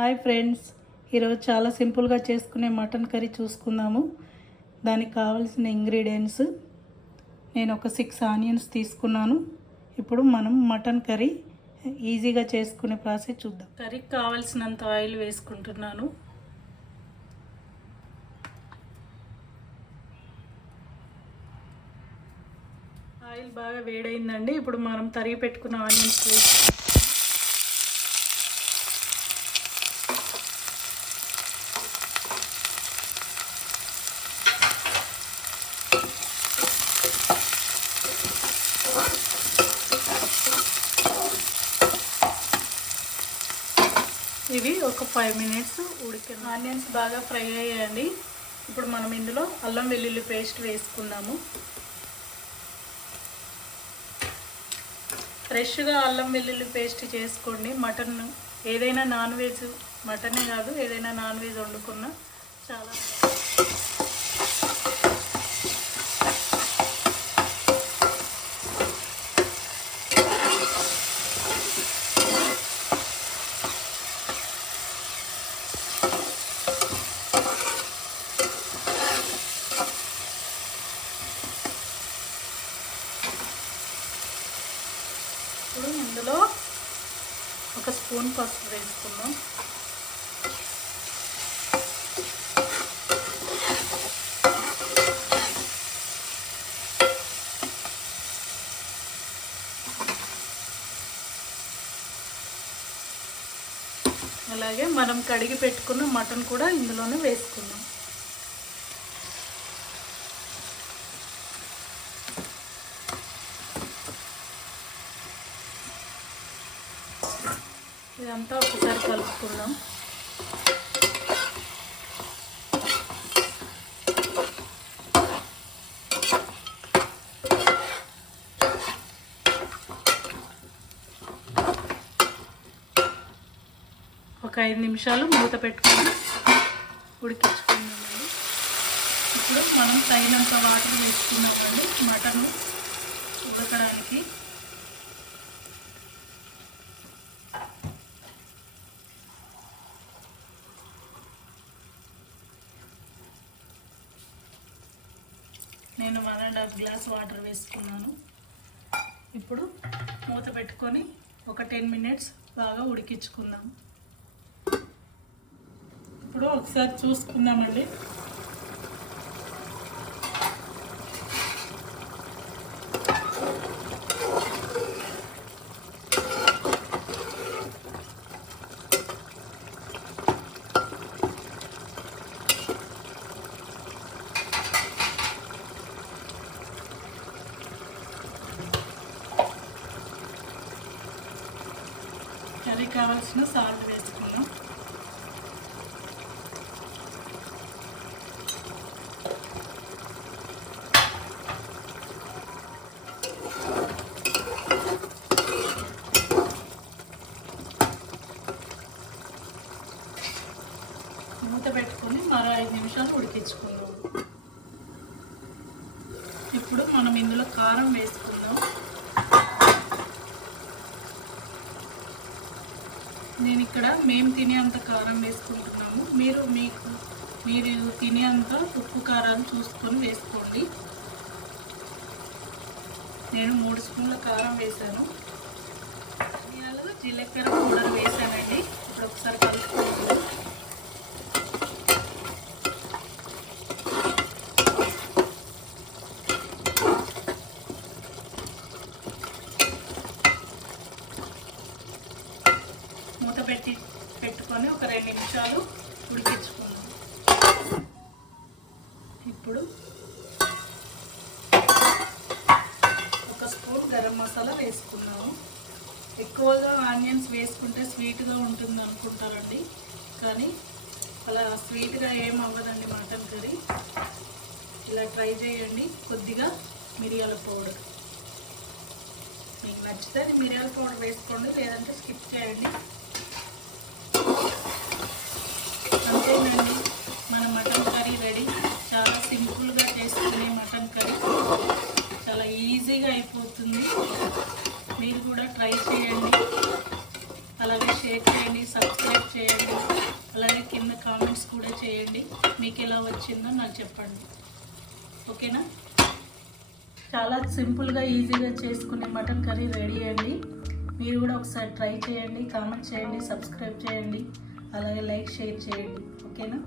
Hi friends, ఈరోజు చాలా సింపుల్గా చేసుకునే మటన్ కర్రీ చూసుకుందాము. దానికి కావాల్సిన ఇంగ్రీడియంట్స్ నేను ఒక 6 ఆనియన్స్ తీసుకున్నాను. ఇప్పుడు మనం మటన్ కర్రీ ఈజీగా చేసుకునే ప్రాసెస్ చూద్దాం. కర్రీకి కావాల్సినంత ఆయిల్ వేసుకుంటున్నాను. ఆయిల్ బాగా వేడైందండి. ఇప్పుడు మనం తరిగి పెట్టుకున్న ఆనియన్స్ వేసుకుంటాం. ఇవి ఒక 5 మినిట్స్ ఉడికిన ఆనియన్స్ బాగా ఫ్రై అయ్యాయండి. ఇప్పుడు మనం ఇందులో అల్లం వెల్లుల్లి పేస్ట్ వేసుకుందాము. ఫ్రెష్గా అల్లం వెల్లుల్లి పేస్ట్ చేసుకోండి. మటన్ ఏదైనా నాన్ వెజ్, మటనే కాదు ఏదైనా నాన్ వెజ్ వండుకున్నా చాలా ఇప్పుడు ఇందులో ఒక స్పూన్ పసుపు వేసుకుందాం. అలాగే మనం కడిగి పెట్టుకున్న మటన్ కూడా ఇందులోనే వేసుకుందాం. ఇదంతా ఒకసారి కలుపుకుందాం. ఒక 5 నిమిషాలు మూత పెట్టుకొని ఉడికించుకుందామండి. ఇప్పుడు మనం తగినంత వాటర్ వేసుకుందామండి మటన్ ఉడకడానికి. నేను 1.5 గ్లాస్ వాటర్ వేసుకున్నాను. ఇప్పుడు మూత పెట్టుకొని ఒక 10 మినిట్స్ బాగా ఉడికించుకుందాం. ఇప్పుడు ఒకసారి చూసుకుందామండి. కర్రీ కావాల్సిన సాల్ట్ వేసుకున్నాం. మూత పెట్టుకొని మరో 5 నిమిషాలు ఉడికించుకుందాం. ఇప్పుడు మనం ఇందులో కారం వేసుకుందాం. నేను ఇక్కడ మేము తినేంత కారం వేసుకుంటున్నాము. మీరు తినేంత ఉప్పు కారాలు చూసుకొని వేసుకోండి. నేను 3 స్పూన్ల కారం వేసాను. ధనియాలు జీలకర్ర పౌడర్ వేసానండి. ఇప్పుడు ఒకసారి కలుపుకుంటున్నాను. మూత పెట్టుకొని ఒక 2 నిమిషాలు ఉడికించుకుందాం. ఇప్పుడు ఒక స్పూన్ గరం మసాలా వేసుకున్నాము. ఎక్కువగా ఆనియన్స్ వేసుకుంటే స్వీట్గా ఉంటుంది అనుకుంటారండి, కానీ అలా స్వీట్గా ఏం అవ్వదండి మటన్ కర్రీ. ఇలా ట్రై చేయండి. కొద్దిగా మిరియాల పౌడర్, మీకు నచ్చితే మిరియాల పౌడర్ వేసుకోండి, లేదంటే స్కిప్ చేయండి. అంతేనండి, మన మటన్ కర్రీ రెడీ. చాలా సింపుల్గా చేసుకునే మటన్ కర్రీ, చాలా ఈజీగా అయిపోతుంది. మీరు కూడా ట్రై చేయండి. అలాగే షేర్ చేయండి, సబ్స్క్రైబ్ చేయండి. కామెంట్స్ కూడా చేయండి, మీకు ఎలా వచ్చిందో నాకు చెప్పండి. ఓకేనా? చాలా సింపుల్గా ఈజీగా చేసుకునే మటన్ కర్రీ రెడీ అండి. మీరు కూడా ఒకసారి ట్రై చేయండి, కామెంట్ చేయండి, సబ్స్క్రైబ్ చేయండి, అలాగే లైక్ షేర్ చేయండి. ఓకేనా?